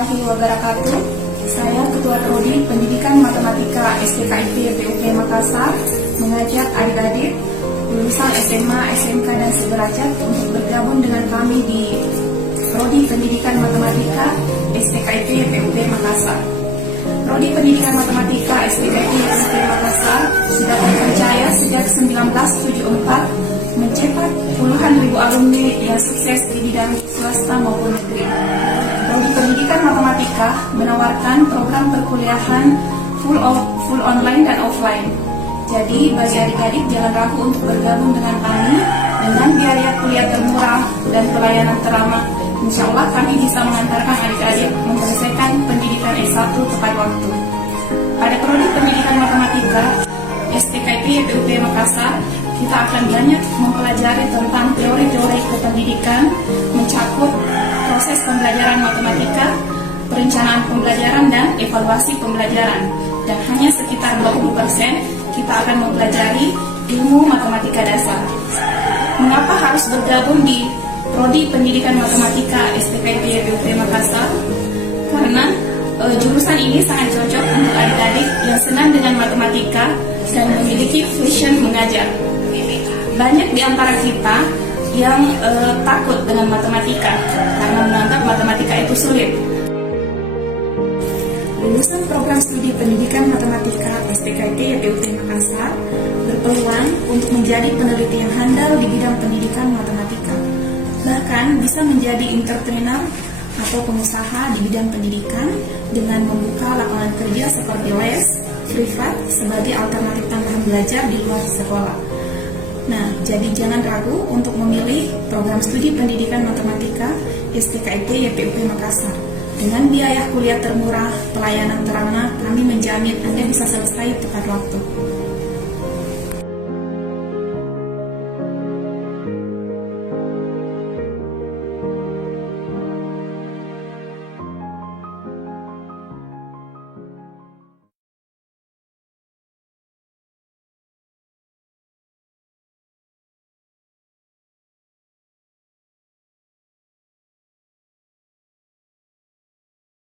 warahmatullahi wabarakatuh. Saya Ketua Prodi Pendidikan Matematika STKIP PUP Makassar mengajak adik-adik lulusan SMA, SMK, dan sederajat untuk bergabung dengan kami di Prodi Pendidikan Matematika STKIP PUP Makassar. Prodi Pendidikan Matematika STKIP PUP Makassar sudah terpercaya sejak 1974 mencetak puluhan ribu alumni yang sukses di bidang swasta maupun negeri. Prodi Pendidikan Matematika menawarkan program perkuliahan full online dan offline. Jadi bagi adik-adik jangan ragu untuk bergabung dengan kami dengan biaya kuliah termurah dan pelayanan teramah. Insya Allah kami bisa mengantarkan adik-adik menyelesaikan pendidikan S1 tepat waktu. Pada Prodi Pendidikan Matematika STKIP PUP Makassar, kita akan banyak mempelajari tentang teori-teori kependidikan, mencakup proses pembelajaran matematika, perencanaan pembelajaran, dan evaluasi pembelajaran. Dan hanya sekitar 20% kita akan mempelajari ilmu matematika dasar. Mengapa harus bergabung di Prodi Pendidikan Matematika STKIP PUP Makassar? Karena jurusan ini sangat cocok untuk adik-adik yang senang dengan matematika dan memiliki passion mengajar. Banyak di antara kita yang takut dengan matematika karena menganggap matematika itu sulit. Lulusan program studi pendidikan matematika STKIP PUP Makassar berpeluang untuk menjadi peneliti yang handal di bidang pendidikan matematika. Bahkan bisa menjadi entrepreneur atau pengusaha di bidang pendidikan dengan membuka lapangan kerja seperti les privat sebagai alternatif tambahan belajar di luar sekolah. Nah, jadi jangan ragu untuk memilih program studi pendidikan matematika STKIP PUP Makassar. Dengan biaya kuliah termurah, pelayanan teramah, kami menjamin Anda bisa selesai tepat waktu.